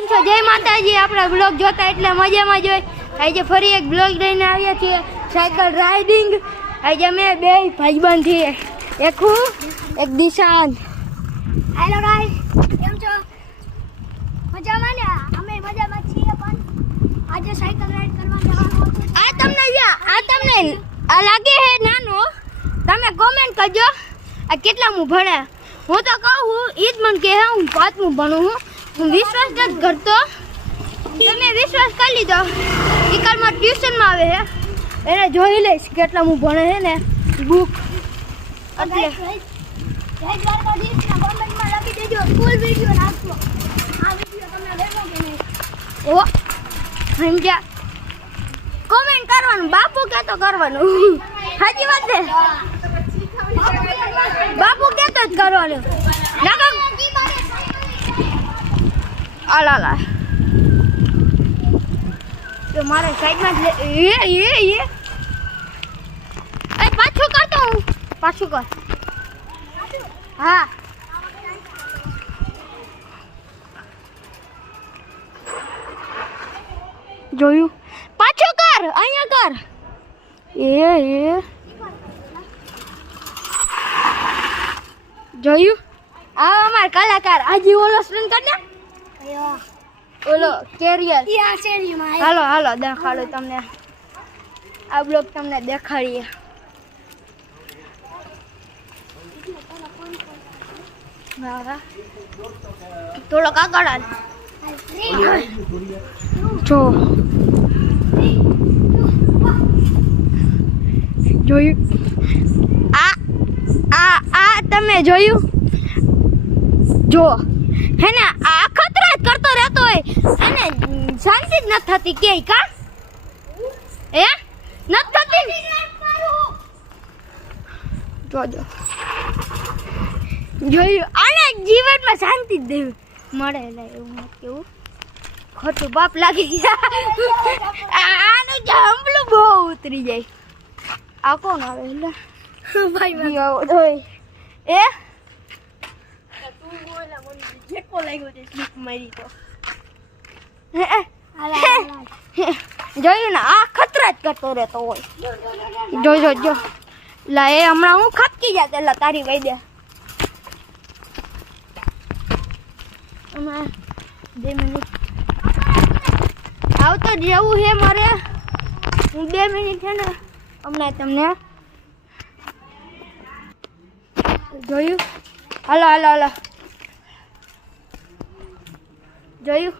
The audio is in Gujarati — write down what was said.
કેમ છો? જય માતાજી. આપણા બ્લોગ જોતા એટલે મજામાં જ હોય. આજે ફરી એક બ્લોગ લઈને આવ્યા છીએ, સાયકલ રાઇડિંગ. આજે અમે બે ભાઈબંધ છીએ, એક હું એક દિશાન. હેલો ગાઈસ, કેમ છો? મજામાં ને? અમે મજામાં છીએ, પણ આજે સાયકલ રાઈડ કરવા જવાનું હતું. આ તમને આ લાગે હે નાનો? તમે કોમેન્ટ કરજો આ કેટલામું ભણે. હું તો કહું ઈ જ મને કહે હું 5મું ભણું હું વિશ્વાસ નથી કરતો. તમે વિશ્વાસ કરી લીધો. ઈકરમાં ટ્યુશનમાં આવે હે, એને જોઈ લઈશ કેટલામું ભણે છે ને બુક. એટલે રેડ દ્વારકાધીશના કોમેન્ટમાં લખી દેજો ફૂલ વિડિયો નાખજો. આ વિડિયો તમને લેવો કે નહીં? ઓ સમજ્યા? કોમેન્ટ કરવાનું, બાપુ કહેતો કરવાનું. સાચી વાત છે, બાપુ કહેતો જ કરવાનું. આલા તો મારે સાઈડમાં જ એ પાછું કરતો હું, પાછું કર. હા જોયું? પાછું કર, અહીંયા કર. એ જોયું? આ અમાર કલાકાર આજે ઓલો સ્ટ્રીમ કર ને, ઓલો કેરિયર. યા શેરીમાં હાલો હાલો દેખાડો તમને, આ બ્લોગ તમને દેખાડીએ. થોડોક આગળ હાલ. જો જોયું? આ તમે જોયું? જો હે ને આ ખતરા જ કરતો રહેતો હોય અને શાંતિ જ નથી થતી કે કા એ નથી થતી. જોજો જોયું? આને જીવનમાં શાંતિ જ દેવી મળે. એટલે એવું નથી કેવું, ખોટું બાપ લાગી ગયા. આનું જંપલું બહુ ઉતરી જાય. આ કોણ આવે? એટલે ભાઈ આવો તો એ જેકો લાગ્યો છે સ્લીપ મારી તો. જોયું ને? આ ખતરા જ કરતો રહેતો હોય. જો લા એ હમણાં હું ખપકી જાત એટલે તારી વહી દે. હમણાં 2 મિનિટ આવતો જવું છે મારે. હું 2 મિનિટ છે ને હમણાં તમને જોયું? હાલો જોયું?